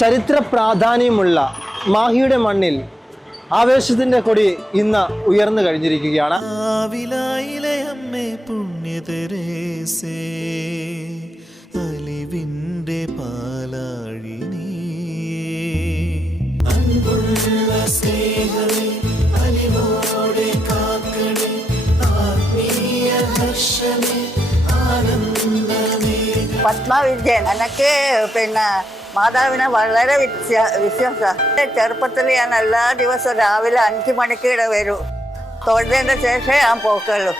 ചരിത്ര പ്രാധാന്യമുള്ള മാഹിയുടെ മണ്ണിൽ ആവേശത്തിൻ്റെ കൊടി ഇന്ന് ഉയർന്നു കഴിഞ്ഞിരിക്കുകയാണ്. അലിവിൻ്റെ പാലാഴിനീ സ്നേഹമേ അലിവോടെ കാക്കണേ ആത്മീയ ഹർഷമേ ആനന്ദമേ. പത്മവിജയൻ എനിക്ക് മാതാവിനെ വളരെ വിശ്വാസം. ചെറുപ്പത്തിൽ ഞാൻ എല്ലാ ദിവസവും രാവിലെ 5 മണിക്ക് ഇവിടെ വരും. തൊഴുതിൻ്റെ ശേഷമേ ഞാൻ പോക്കുള്ളൂ.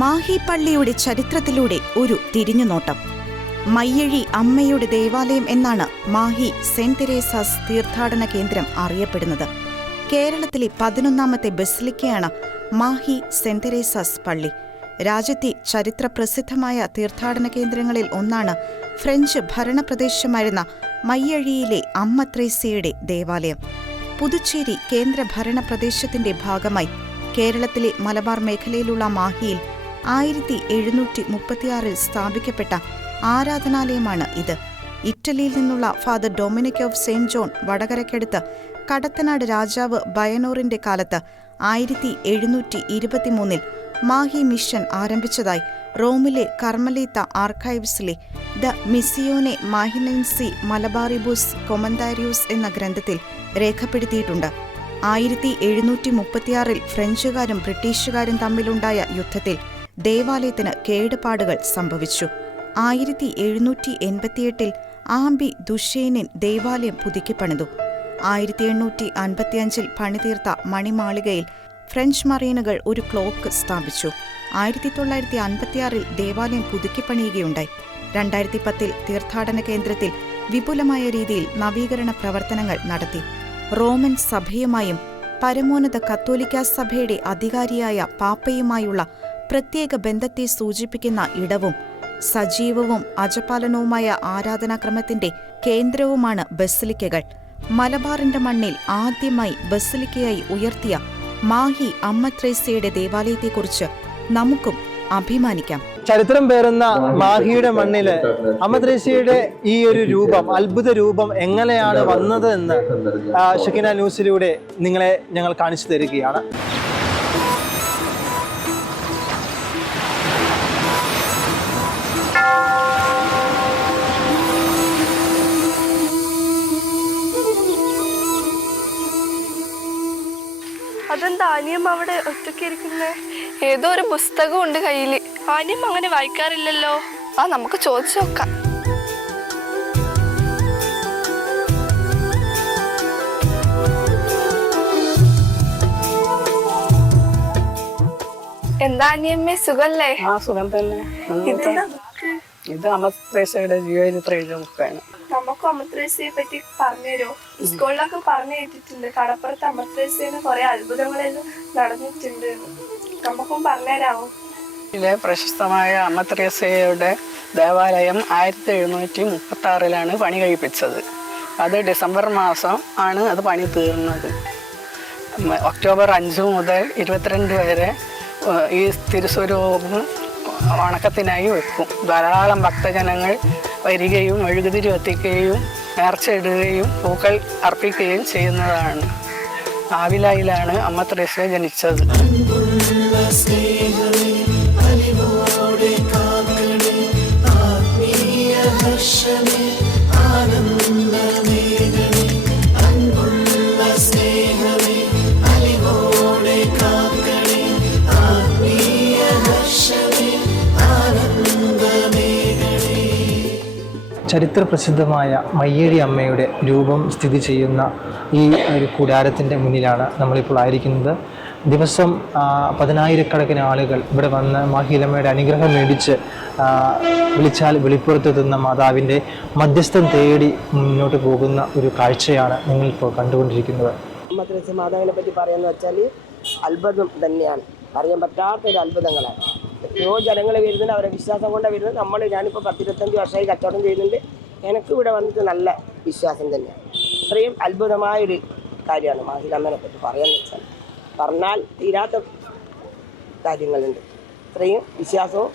മാഹി പള്ളിയുടെ ചരിത്രത്തിലൂടെ ഒരു തിരിഞ്ഞുനോട്ടം. മയ്യഴി അമ്മയുടെ ദേവാലയം എന്നാണ് മാഹി സെന്റ് തെരേസാസ് തീർത്ഥാടന കേന്ദ്രം അറിയപ്പെടുന്നത്. കേരളത്തിലെ 11ാമത്തെ ബസിലിക്കയാണ് മാഹി സെന്റ് തെരേസാസ് പള്ളി. രാജ്യത്തെ ചരിത്ര പ്രസിദ്ധമായ തീർത്ഥാടന കേന്ദ്രങ്ങളിൽ ഒന്നാണ് ഫ്രഞ്ച് ഭരണപ്രദേശമായിരുന്ന മയ്യഴിയിലെ അമ്മ ത്രേസ്യയുടെ ദേവാലയം. പുതുച്ചേരി കേന്ദ്ര ഭരണ പ്രദേശത്തിന്റെ ഭാഗമായി കേരളത്തിലെ മലബാർ മേഖലയിലുള്ള മാഹിയിൽ 1736 സ്ഥാപിക്കപ്പെട്ട ആരാധനാലയമാണ് ഇത്. ഇറ്റലിയിൽ നിന്നുള്ള Father Dominic of Saint John വടകരയ്ക്കടുത്ത് കടത്തനാട് രാജാവ് ബയനോറിന്റെ കാലത്ത് 1723 മാഹി മിഷൻ ആരംഭിച്ചതായി റോമിലെ കർമ്മലീത്ത ആർക്കൈവ്സിലെ ദ മിസിയോനെ മാഹിനൻസി മലബാറിബുസ് കൊമന്താരിയൂസ് എന്ന ഗ്രന്ഥത്തിൽ രേഖപ്പെടുത്തിയിട്ടുണ്ട്. 1736 ഫ്രഞ്ചുകാരും ബ്രിട്ടീഷുകാരും തമ്മിലുണ്ടായ യുദ്ധത്തിൽ ദേവാലയത്തിന് കേടുപാടുകൾ സംഭവിച്ചു. 1788 ആംബി ദുഷേനിൻ ദേവാലയം പുതുക്കിപ്പണിതു. 1855 പണിതീർത്ത മണിമാളികയിൽ ഫ്രഞ്ച് മറീനുകൾ ഒരു ക്ലോക്ക് സ്ഥാപിച്ചു. 1956 ദേവാലയം പുതുക്കിപ്പണിയുകയുണ്ടായി. 2010 തീർത്ഥാടന കേന്ദ്രത്തിൽ വിപുലമായ രീതിയിൽ നവീകരണ പ്രവർത്തനങ്ങൾ നടത്തി. റോമൻ സഭയുമായും പരമോന്നത കത്തോലിക്ക സഭയുടെ അധികാരിയായ പാപ്പയുമായുള്ള പ്രത്യേക ബന്ധത്തെ സൂചിപ്പിക്കുന്ന ഇടവും സജീവവും അജപാലനവുമായ ആരാധനാക്രമത്തിന്റെ കേന്ദ്രവുമാണ് ബസിലിക്കകൾ. മലബാറിന്റെ മണ്ണിൽ ആദ്യമായി ബസിലിക്കയായി ഉയർത്തിയ മാഹി അമ്മ ത്രേസ്യയുടെ ദേവാലയത്തെക്കുറിച്ച് നമുക്കും അഭിമാനിക്കാം. ചരിത്രം പേറുന്ന മാഹിയുടെ മണ്ണില് അമ്മ ത്രേസ്യയുടെ ഈ ഒരു രൂപം, അത്ഭുത രൂപം എങ്ങനെയാണ് വന്നത് എന്ന് ഷെക്കിന ന്യൂസിലൂടെ നിങ്ങളെ ഞങ്ങൾ കാണിച്ചു തരികയാണ്. അതെന്താ ആനിയം അവിടെ ഒറ്റയ്ക്ക് ഇരിക്കുന്നേ? ഏതോ ഒരു പുസ്തകം ഉണ്ട് കയ്യില്. ആനിയം അങ്ങനെ വായിക്കാറില്ലല്ലോ. നമുക്ക് ചോദിച്ചു നോക്കാം. എന്താ ആനിയമ്മേ, സുഖല്ലേ? സുഖം തന്നെ. ഇത് അമ്മ ത്രേസ്യയുടെ ജീവചരിത്ര ബുക്കാണ്. നമുക്ക് അമ്മ ത്രേസ്യയെ പറ്റി പറഞ്ഞുതരോ? സ്കൂളിലൊക്കെ പറഞ്ഞു കേട്ടിട്ടുണ്ട് കടപ്പുറത്ത് അമ്മ ത്രേസ്യന് കുറെ അത്ഭുതങ്ങളെല്ലാം നടന്നിട്ടുണ്ട്. നമുക്കും പറഞ്ഞുതരാമോ? ഇതിലെ പ്രശസ്തമായ അമ്മ ത്രേസ്യയുടെ ദേവാലയം 1736 പണി കഴിപ്പിച്ചത്. അത് ഡിസംബർ മാസം ആണ് അത് പണി തീർന്നത്. ഒക്ടോബർ 5 മുതൽ 22 വരെ ഈ തിരുസ്വരൂപം വണക്കത്തിനായി വെക്കും. ധാരാളം ഭക്തജനങ്ങൾ വരികയും മെഴുകുതിരി കത്തിക്കുകയും നേർച്ചയിടുകയും പൂക്കൾ അർപ്പിക്കുകയും ചെയ്യുന്നതാണ്. ആവിലായിലാണ് അമ്മ ത്രേസ്യ ജനിച്ചത്. ചരിത്ര പ്രസിദ്ധമായ മയ്യഴി അമ്മയുടെ രൂപം സ്ഥിതി ചെയ്യുന്ന ഈ ഒരു കൂടാരത്തിൻ്റെ മുന്നിലാണ് നമ്മളിപ്പോൾ ആയിരിക്കുന്നത്. ദിവസം 10,000-കണക്കിന് ആളുകൾ ഇവിടെ വന്ന് മാഹിലമ്മയുടെ അനുഗ്രഹം മേടിച്ച് വിളിച്ചാൽ വെളിപ്പുറത്തെത്തുന്ന മാതാവിൻ്റെ മധ്യസ്ഥം തേടി മുന്നോട്ട് പോകുന്ന ഒരു കാഴ്ചയാണ് നിങ്ങളിപ്പോൾ കണ്ടുകൊണ്ടിരിക്കുന്നത്. അമ്മ ത്രേസ്യ മാതാവിനെ പറ്റി പറയാന്ന് വെച്ചാൽ അത്ഭുതം തന്നെയാണ്. അറിയാൻ പറ്റാത്തൊരു അത്ഭുതങ്ങളാണ്. എത്രയോ ജനങ്ങൾ വരുന്നുണ്ട്, അവരെ വിശ്വാസം കൊണ്ടാണ് വരുന്നത്. ഞാനിപ്പോൾ 10-25 വർഷമായി കച്ചവടം ചെയ്യുന്നുണ്ട്. എനിക്ക് ഇവിടെ വന്നിട്ട് നല്ല വിശ്വാസം തന്നെയാണ്. അത്രയും അത്ഭുതമായൊരു കാര്യമാണ് മാഹിലമ്മനെ പറ്റി പറയാന്ന് വെച്ചാൽ. പറഞ്ഞാൽ തീരാത്ത കാര്യങ്ങളുണ്ട്. ഇത്രയും വിശ്വാസവും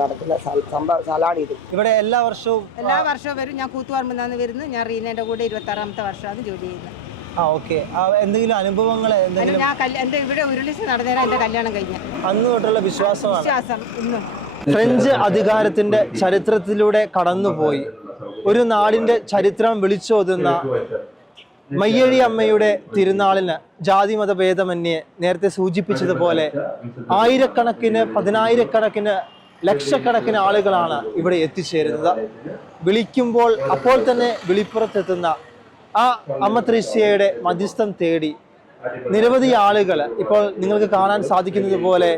നടക്കുന്ന സ്ഥലമാണ് ഇത്. ഇവിടെ എല്ലാ വർഷവും വരും. ഞാൻ കൂത്തുപറമ്പിൽ വരുന്നു. ഞാൻ റീനയുടെ കൂടെ 26ാമത്തെ വർഷമാണ് ജോലി ചെയ്യുന്നത്. ഓക്കെ. എന്തെങ്കിലും അനുഭവങ്ങൾ എന്തെങ്കിലും? ഞാൻ എൻ്റെ ഇവിടെ ഉരുളിച്ച് നടന്നേരം എൻ്റെ കല്യാണം കഴിഞ്ഞ അന്ന് തൊട്ടുള്ള വിശ്വാസമാണ്. വിശ്വാസം ഇന്നും. ഫ്രഞ്ച് അധികാരത്തിന്റെ ചരിത്രത്തിലൂടെ കടന്നുപോയി ഒരു നാടിന്റെ ചരിത്രം വിളിച്ചോതുന്ന മയ്യഴി അമ്മയുടെ തിരുനാളിന് ജാതിമത ഭേദമന്യേ നേരത്തെ സൂചിപ്പിച്ചതുപോലെ ആയിരക്കണക്കിന്, പതിനായിരക്കണക്കിന്, ലക്ഷക്കണക്കിന് ആളുകളാണ് ഇവിടെ എത്തിച്ചേരുന്നത്. വിളിക്കുമ്പോൾ അപ്പോൾ തന്നെ വിളിപ്പുറത്തെത്തുന്ന ആ അമ്മ ത്രേസ്യയുടെ മധ്യസ്ഥം തേടി നിരവധി ആളുകൾ ഇപ്പോൾ നിങ്ങൾക്ക് കാണാൻ സാധിക്കുന്നത് പോലെ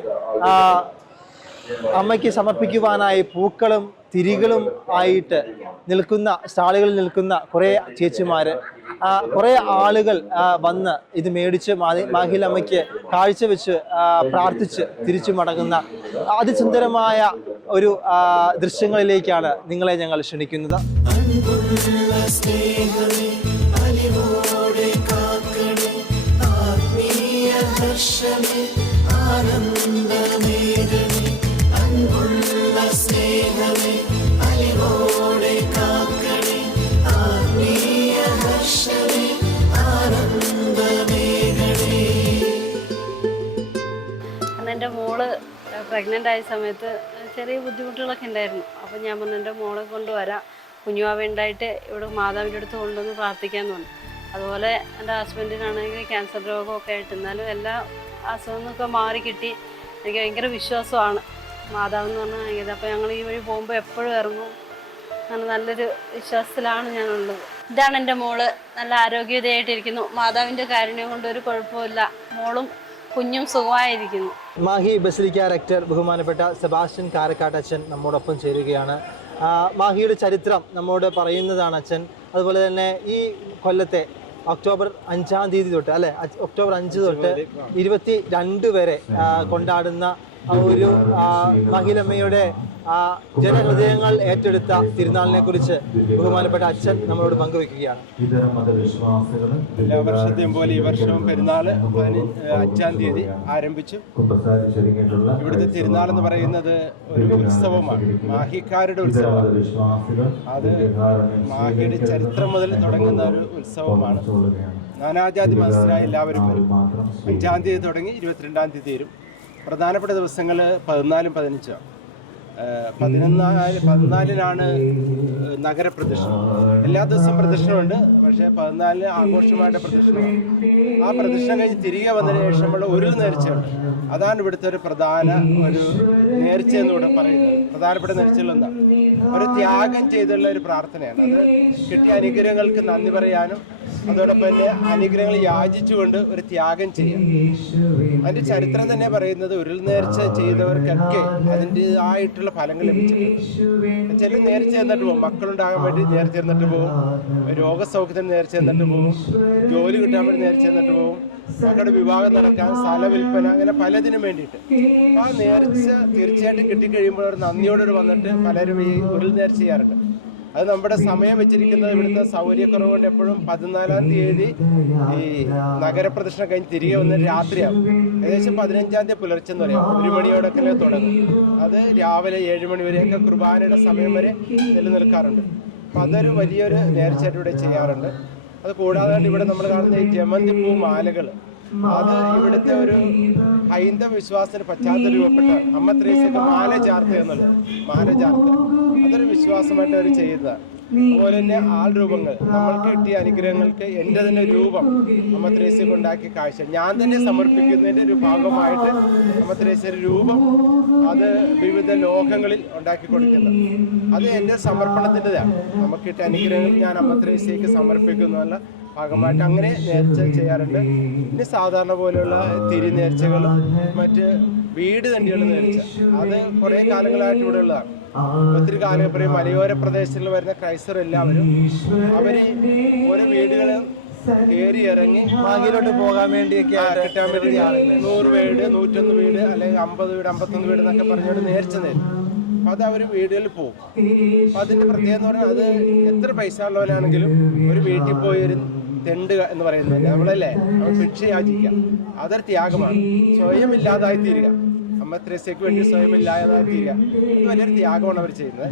അമ്മയ്ക്ക് സമർപ്പിക്കുവാനായി പൂക്കളും തിരികളും ആയിട്ട് നിൽക്കുന്ന സ്റ്റാളുകളിൽ നിൽക്കുന്ന കുറേ ചേച്ചിമാർ, കുറേ ആളുകൾ വന്ന് ഇത് മേടിച്ച് മാഹിലമ്മയ്ക്ക് കാഴ്ചവെച്ച് പ്രാർത്ഥിച്ച് തിരിച്ചു മടങ്ങുന്ന അതിസുന്ദരമായ ഒരു ദൃശ്യങ്ങളിലേക്കാണ് നിങ്ങളെ ഞങ്ങൾ ക്ഷണിക്കുന്നത്. അൻപുള്ള സ്നേഹമേ അലിവോടെ കാക്കണേ ആത്മീയ ഹർഷമേ ആനന്ദമേകണേ അൻപുള്ള സ്നേഹമേ അലിവോടെ കാക്കണേ ആത്മീയ ഹർഷമേ ആനന്ദമേകണേ. അന്ന് എൻ്റെ മോള് പ്രഗ്നൻ്റ് ആയ സമയത്ത് ചെറിയ ബുദ്ധിമുട്ടുകളൊക്കെ ഉണ്ടായിരുന്നു. അപ്പോൾ ഞാൻ പറഞ്ഞു എൻ്റെ മോളെ കൊണ്ടുവരാം, കുഞ്ഞുവാവ ഉണ്ടായിട്ട് ഇവിടെ മാതാവിൻ്റെ അടുത്ത് കൊണ്ടുവന്ന് പ്രാർത്ഥിക്കാമെന്ന് പറഞ്ഞു. അതുപോലെ എൻ്റെ ഹസ്ബൻഡിനാണെങ്കിൽ ക്യാൻസർ രോഗമൊക്കെ ആയിട്ട്, എന്നാലും എല്ലാ അസുഖങ്ങളൊക്കെ മാറി കിട്ടി. എനിക്ക് ഭയങ്കര വിശ്വാസമാണ് മാതാവെന്ന് പറഞ്ഞാൽ ഭയങ്കര. അപ്പോൾ ഞങ്ങൾ ഈ വഴി പോകുമ്പോൾ എപ്പോഴും ഇറങ്ങും. അങ്ങനെ നല്ലൊരു വിശ്വാസത്തിലാണ് ഞാനുള്ളത്. ഇതാണ് എൻ്റെ മോള്, നല്ല ആരോഗ്യവതിയായിട്ടിരിക്കുന്നു. മാതാവിൻ്റെ കാരുണ്യം കൊണ്ട് ഒരു കുഴപ്പമില്ല. മോളും കുഞ്ഞും സുഖമായിരിക്കുന്നു. മാഹി ബസിലിക്ക റെക്ടർ ബഹുമാനപ്പെട്ട സെബാസ്റ്റ്യൻ കാരക്കാട്ടച്ചൻ നമ്മോടൊപ്പം ചേരുകയാണ്. മാഹിയുടെ ചരിത്രം നമ്മോട് പറയുന്നതാണ് അച്ഛൻ. അതുപോലെ തന്നെ ഈ കൊല്ലത്തെ ഒക്ടോബർ 5-ാം തീയതി തൊട്ട് അല്ലെ, ഒക്ടോബർ 5 തൊട്ട് 22 വരെ കൊണ്ടാടുന്ന ഒരു മാഹിലമ്മയുടെ ജനഹൃദയങ്ങൾ ഏറ്റെടുത്ത തിരുനാളിനെ കുറിച്ച് ബഹുമാനപ്പെട്ട അച്ഛൻ നമ്മളോട് പങ്കുവെക്കുകയാണ്. എല്ലാ വർഷത്തെയും പോലെ ഈ വർഷവും പെരുന്നാൾ 5-ാം തീയതി ആരംഭിച്ചു. ഇവിടുത്തെ തിരുനാൾ എന്ന് പറയുന്നത് ഒരു ഉത്സവമാണ്, മാഹിക്കാരുടെ ഉത്സവമാണ്. അത് മാഹിയുടെ ചരിത്രം മുതൽ തുടങ്ങുന്ന ഒരു ഉത്സവമാണ്. നാനാജാതി മതസ്ഥരായ എല്ലാവരും വരും. 5-ാം തീയതി തുടങ്ങി 22-ാം തീയതി വരും. പ്രധാനപ്പെട്ട ദിവസങ്ങൾ 14-ഉം 15-ഉം. 14-നാണ് നഗരപ്രദക്ഷിണം. എല്ലാ ദിവസവും പ്രദക്ഷിണമുണ്ട്, പക്ഷേ 14 ആഘോഷമായിട്ട് പ്രദക്ഷിണമാണ്. ആ പ്രദക്ഷിണം കഴിഞ്ഞ് തിരികെ വന്നതിന് ശേഷമുള്ള ഒരു നേർച്ചയുണ്ട്. അതാണ് ഇവിടുത്തെ ഒരു പ്രധാന ഒരു നേർച്ച എന്നിവിടെ പറയുന്നത്. പ്രധാനപ്പെട്ട നേർച്ചകളൊന്നാണ് ഒരു ത്യാഗം ചെയ്തുള്ള ഒരു പ്രാർത്ഥനയാണ്. അത് കിട്ടിയ അനുഗ്രഹങ്ങൾക്ക് നന്ദി പറയാനും അതോടൊപ്പം തന്നെ അനുഗ്രഹങ്ങൾ യാചിച്ചുകൊണ്ട് ഒരു ത്യാഗം ചെയ്യാം. അതിൻ്റെ ചരിത്രം തന്നെ പറയുന്നത് ഉരുൾ നേർച്ച ചെയ്തവർക്കൊക്കെ അതിൻ്റെതായിട്ടുള്ള ഫലങ്ങൾ ലഭിച്ചിട്ടുണ്ട്. ചില നേർച്ച എന്നിട്ട് പോകും, മക്കളുണ്ടാകാൻ വേണ്ടി നേർച്ച എന്നിട്ട് പോകും, രോഗസൗഖ്യത്തിന് നേർച്ച എന്നിട്ട് പോകും, ജോലി കിട്ടാൻ വേണ്ടി നേർച്ച എന്നിട്ട് പോകും, മക്കളുടെ വിവാഹം നടക്കാൻ, സ്ഥല വിൽപ്പന, അങ്ങനെ പലതിനും വേണ്ടിയിട്ട്. ആ നേർച്ച തീർച്ചയായിട്ടും കിട്ടിക്കഴിയുമ്പോൾ ഒരു നന്ദിയോടെ വന്നിട്ട് പലരും ഈ ഉരുൾ നേർച്ച ചെയ്യാറുണ്ട്. അത് നമ്മുടെ സമയം വെച്ചിരിക്കുന്നത് ഇവിടുത്തെ സൗകര്യക്കുറവ് കൊണ്ട് എപ്പോഴും 14-ാം തീയതി ഈ നഗരപ്രദക്ഷിണം കഴിഞ്ഞ് തിരികെ വന്ന് രാത്രിയാവും. ഏകദേശം 15-ാം തീയതി പുലർച്ചെ എന്ന് പറയാം 1 മണിയോടൊക്കെ തുടങ്ങും. അത് രാവിലെ 7 മണി വരെയൊക്കെ കുർബാനയുടെ സമയം വരെ നിലനിൽക്കാറുണ്ട്. അപ്പം അതൊരു വലിയൊരു നേർച്ചയായിട്ട് ഇവിടെ ചെയ്യാറുണ്ട്. അത് കൂടാതെ ഇവിടെ നമ്മൾ കാണുന്ന ഈ ജമന്തിപ്പൂ മാലകൾ, അത് ഇവിടുത്തെ ഒരു ഹൈന്ദവ വിശ്വാസത്തിന് പശ്ചാത്തലം രൂപപ്പെട്ട അമ്മ ത്രേസ്യക്ക് മാല ചാർത്തുക എന്നുള്ളത്, മാല ചാർത്തുക അതൊരു വിശ്വാസമായിട്ട് അവർ ചെയ്യുന്നതാണ്. അതുപോലെ തന്നെ ആൾരൂപങ്ങൾ, നമ്മൾക്ക് കിട്ടിയ അനുഗ്രഹങ്ങൾക്ക് എൻ്റെ തന്നെ രൂപം അമ്മ ത്രേസ്യക്ക് ഉണ്ടാക്കിയ കാഴ്ച ഞാൻ തന്നെ സമർപ്പിക്കുന്നതിൻ്റെ ഒരു ഭാഗമായിട്ട് അമ്മ ത്രേസ്യയുടെ രൂപം അത് വിവിധ ലോകങ്ങളിൽ ഉണ്ടാക്കി കൊടുക്കുന്നത്. അത് എൻ്റെ സമർപ്പണത്തിൻ്റെതാണ്. നമുക്ക് കിട്ടിയ അനുഗ്രഹങ്ങൾ ഞാൻ അമ്മ ത്രേസ്യക്ക് സമർപ്പിക്കുന്നതല്ല ഭാഗമായിട്ട് അങ്ങനെ നേർച്ച ചെയ്യാറുണ്ട്. പിന്നെ സാധാരണ പോലെയുള്ള തിരി നേർച്ചകളും മറ്റ് വീട് തന്നെയുള്ള നേർച്ച, അത് കുറേ കാലങ്ങളായിട്ട് ഇവിടെ ഉള്ളതാണ്. ഒത്തിരി കാലം പറയും മലയോര പ്രദേശങ്ങളിൽ വരുന്ന ക്രൈസ്തവർ എല്ലാവരും അവർ ഓരോ വീടുകൾ കയറി ഇറങ്ങി മാഹിയിലോട്ട് പോകാൻ വേണ്ടിയൊക്കെ കിട്ടാൻ വേണ്ടി 100 വീട്, 101 വീട്, അല്ലെങ്കിൽ 50 വീട്, 51 വീട് എന്നൊക്കെ പറഞ്ഞുകൊണ്ട് നേർച്ച നേരും. അപ്പം അത് അവർ വീടുകളിൽ പോകും. അപ്പം അതിൻ്റെ പ്രത്യേകത എന്ന് പറഞ്ഞാൽ അത് എത്ര പൈസ ഉള്ളവനാണെങ്കിലും ഒരു വീട്ടിൽ പോയി ഒരു തെണ്ടുക എന്ന് പറയുന്നത് നമ്മളല്ലേ ഭിക്ഷ യാചിക്കുക, അതൊരു ത്യാഗമാണ്. സ്വയം ഇല്ലാതായി തീരുക. അമ്മ ത്രേസ്യക്ക് വേണ്ടി സ്വയം ഇല്ലാതായി തീരുക. ഇത് വലിയൊരു ത്യാഗമാണ് അവർ ചെയ്യുന്നത്.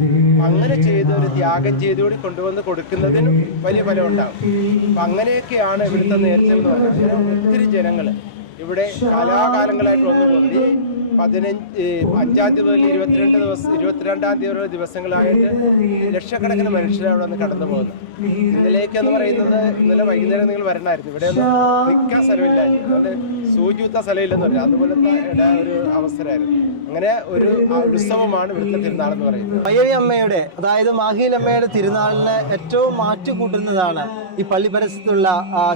അങ്ങനെ ചെയ്ത് ഒരു ത്യാഗം ചെയ്തുകൂടി കൊണ്ടുവന്ന് കൊടുക്കുന്നതിനും വലിയ ഫലം ഉണ്ടാകും. അപ്പം അങ്ങനെയൊക്കെയാണ് ഇവിടുത്തെ നേർച്ച എന്ന് പറയുന്നത്. ഒത്തിരി ജനങ്ങൾ ഇവിടെ കാലാകാലങ്ങളായിട്ട് വന്നുകൊണ്ട് 5-ാം തീയതി മുതൽ 22-ാം തീയതി വരെ ദിവസങ്ങളായിട്ട് ലക്ഷക്കണക്കിന് മനുഷ്യരെ അവിടെ നിന്ന് കടന്നു പോകുന്നത്. ഇന്നലേക്ക് പറയുന്നത് ഇന്നലെ വൈകുന്നേരം നിങ്ങൾ വരണമായിരുന്നു. ഇവിടെ ഒന്നും നിൽക്കാൻ സ്ഥലമില്ല, അതുകൊണ്ട് സൂചിത്ത സ്ഥലമില്ലെന്ന് പറയാം. അതുപോലത്തെ ഒരു അവസരമായിരുന്നു. അങ്ങനെ ഒരു ഉത്സവമാണ് ഇവിടുത്തെ തിരുനാൾ എന്ന് പറയുന്നത്. മയ്യഴി അമ്മയുടെ, അതായത് മാഹിയിലമ്മയുടെ തിരുനാളിന് ഏറ്റവും മാറ്റുകൂട്ടുന്നതാണ് ഈ പള്ളിപ്പരസ്യത്തുള്ള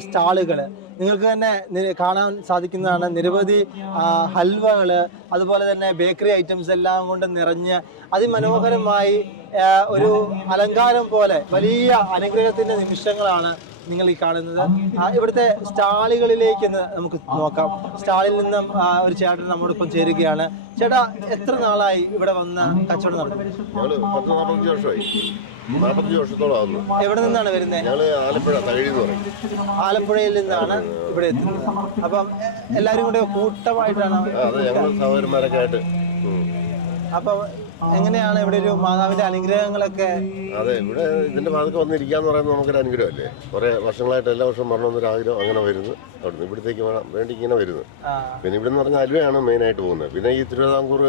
സ്റ്റാളുകൾ. നിങ്ങൾക്ക് തന്നെ കാണാൻ സാധിക്കുന്നതാണ്. നിരവധി ഹൽവകൾ, അതുപോലെ തന്നെ ബേക്കറി ഐറ്റംസ് എല്ലാം കൊണ്ട് നിറഞ്ഞ് അതിമനോഹരമായി ഒരു അലങ്കാരം പോലെ വലിയ അനുഗ്രഹത്തിൻ്റെ നിമിഷങ്ങളാണ് നിങ്ങൾ ഈ കാണുന്നത്. ഇവിടുത്തെ സ്റ്റാളുകളിലേക്ക് നമുക്ക് നോക്കാം. സ്റ്റാളിൽ നിന്നും ഒരു ചേട്ടൻ നമ്മോടൊപ്പം ചേരുകയാണ്. ചേട്ടാ, എത്ര നാളായി ഇവിടെ വന്ന് കച്ചവടം നടത്തുന്നത്? 45 വർഷമായി. 45 വർഷത്തോളം ആവുന്നു. എവിടെ നിന്നാണ് വരുന്നത്? ഞങ്ങള് ആലപ്പുഴ തകഴി എന്ന് പറയും. ആലപ്പുഴയിൽ നിന്നാണ് ഇവിടെ എത്തുന്നത്. അപ്പം എല്ലാവരും കൂടെ കൂട്ടമായിട്ടാണ്? അതെ, ഞങ്ങൾ സഹോദരന്മാരൊക്കെ ആയിട്ട്. അപ്പം എങ്ങനെയാണ് ഇവിടെ ഒരു മാതാവിന്റെ അനുഗ്രഹങ്ങളൊക്കെ? അതെ, ഇവിടെ ഇതിന്റെ ഭാഗത്ത് വന്നിരിക്കാന്ന് പറയുന്നത് നമുക്കൊരു അനുഗ്രഹമല്ലേ. കുറെ വർഷങ്ങളായിട്ട് എല്ലാ വർഷവും വരണമെന്നൊരു ആഗ്രഹം അങ്ങനെ വരുന്നു. അവിടുന്ന് ഇവിടത്തേക്ക് വേണ്ടി ഇങ്ങനെ വരുന്നു. പിന്നെ ഇവിടെ എന്ന് പറഞ്ഞാൽ അലുവയാണ് മെയിനായിട്ട് പോകുന്നത്. പിന്നെ ഈ തിരുവിതാംകൂർ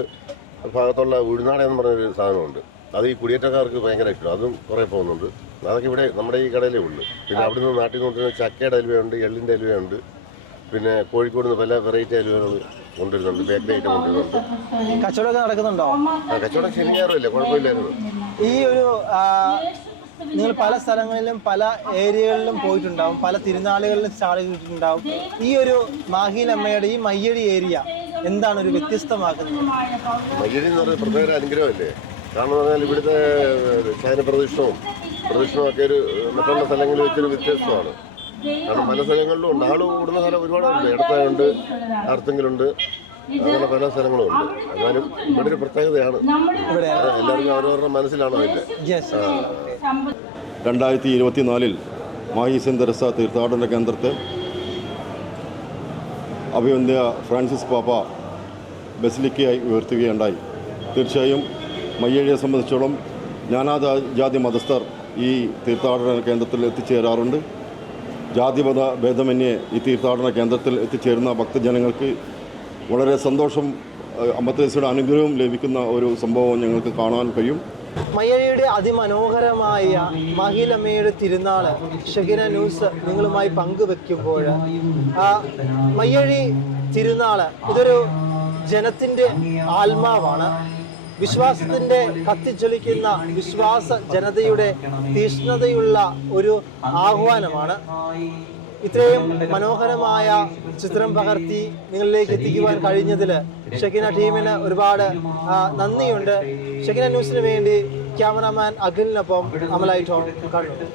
ഭാഗത്തുള്ള ഉഴുന്നാട എന്ന് പറഞ്ഞൊരു സാധനമുണ്ട്. അത് ഈ കുടിയേറ്റക്കാർക്ക് ഭയങ്കര ഇഷ്ടം. അതും കുറേ പോകുന്നുണ്ട്. അതൊക്കെ ഇവിടെ നമ്മുടെ ഈ കടയിലേ ഉള്ളൂ. പിന്നെ അവിടെ നിന്ന് നാട്ടിൽ നിന്ന് ചക്കയുടെ അലുവയുണ്ട്, എള്ളിൻ്റെ അലുവയുണ്ട്. പിന്നെ കോഴിക്കോട് നിന്ന് പല വെറൈറ്റി അലുവകൾ കൊണ്ടുവരുന്നുണ്ട്, ബേക്കറി ഐറ്റം കൊണ്ടുവരുന്നുണ്ട്. കച്ചവടമൊക്കെ നടക്കുന്നുണ്ടോ? കച്ചവടം ശനിയാറുമില്ല, കുഴപ്പമില്ലായിരുന്നു. ഈ ഒരു നിങ്ങൾ പല സ്ഥലങ്ങളിലും പല ഏരിയകളിലും പോയിട്ടുണ്ടാവും, പല തിരുനാളുകളിലും സ്റ്റാൾ കിട്ടിയിട്ടുണ്ടാവും. ഈ ഒരു മാഹിയിലമ്മയുടെ ഈ മയ്യഴി ഏരിയ എന്താണ് ഒരു വ്യത്യസ്തമാക്കുന്നത്? മയ്യഴി എന്ന് പറയുന്നത് പ്രത്യേക അനുഗ്രഹമല്ലേ. കാരണം പറഞ്ഞാൽ ഇവിടുത്തെ ശയനപ്രദക്ഷിണവും ഒക്കെ ഒരു മറ്റുള്ള സ്ഥലങ്ങളിൽ വെച്ചൊരു വ്യത്യസ്തമാണ്. കാരണം പല സ്ഥലങ്ങളിലും ഉണ്ട്, ആൾ കൂടുന്ന സ്ഥലം ഒരുപാടുണ്ട്. ഇടത്തുണ്ട്, ആർത്തിങ്കിലുണ്ട്, അങ്ങനെ പല സ്ഥലങ്ങളും ഉണ്ട്. എന്നാലും ഇവിടെ ഒരു പ്രത്യേകതയാണ്. എല്ലാവർക്കും അവരവരുടെ മനസ്സിലാണോ അതിൻ്റെ. 2024 മാഹി സെന്റ് തെരേസ തീർത്ഥാടന കേന്ദ്രത്തെ അഭിവന്ദ്യ ഫ്രാൻസിസ് പാപ്പ ബസിലിക്കയായി ഉയർത്തുകയുണ്ടായി. തീർച്ചയായും മയ്യഴിയെ സംബന്ധിച്ചോളം നാനാജാതി മതസ്ഥർ ഈ തീർത്ഥാടന കേന്ദ്രത്തിൽ എത്തിച്ചേരാറുണ്ട്. ജാതിമത ഭേദമന്യേ ഈ തീർത്ഥാടന കേന്ദ്രത്തിൽ എത്തിച്ചേരുന്ന ഭക്തജനങ്ങൾക്ക് വളരെ സന്തോഷം, അമ്മ ത്രേസ്യയുടെ അനുഗ്രഹം ലഭിക്കുന്ന ഒരു സംഭവം ഞങ്ങൾക്ക് കാണാൻ കഴിയും. മയ്യഴിയുടെ അതിമനോഹരമായ മാഹിയിലമ്മയുടെ തിരുനാള് ഷെഗിന ന്യൂസ് നിങ്ങളുമായി പങ്കുവെക്കുമ്പോൾ മയ്യഴി തിരുനാള് ഇതൊരു ജനത്തിൻ്റെ ആത്മാവാണ്. വിശ്വാസത്തിൻ്റെ കത്തിജ്വലിക്കുന്ന വിശ്വാസ ജനതയുടെ തീഷ്ണതയുള്ള ഒരു ആഹ്വാനമാണ്. ഇത്രയും മനോഹരമായ ചിത്രം പകർത്തി നിങ്ങളിലേക്ക് എത്തിക്കുവാൻ കഴിഞ്ഞതിൽ ഷെഗിന ടീമിന് ഒരുപാട് നന്ദിയുണ്ട്. ഷെഗിന ന്യൂസിന് വേണ്ടി ക്യാമറാമാൻ അഖിലിനൊപ്പം അമലായി ടോം, കണ്ണൂർ.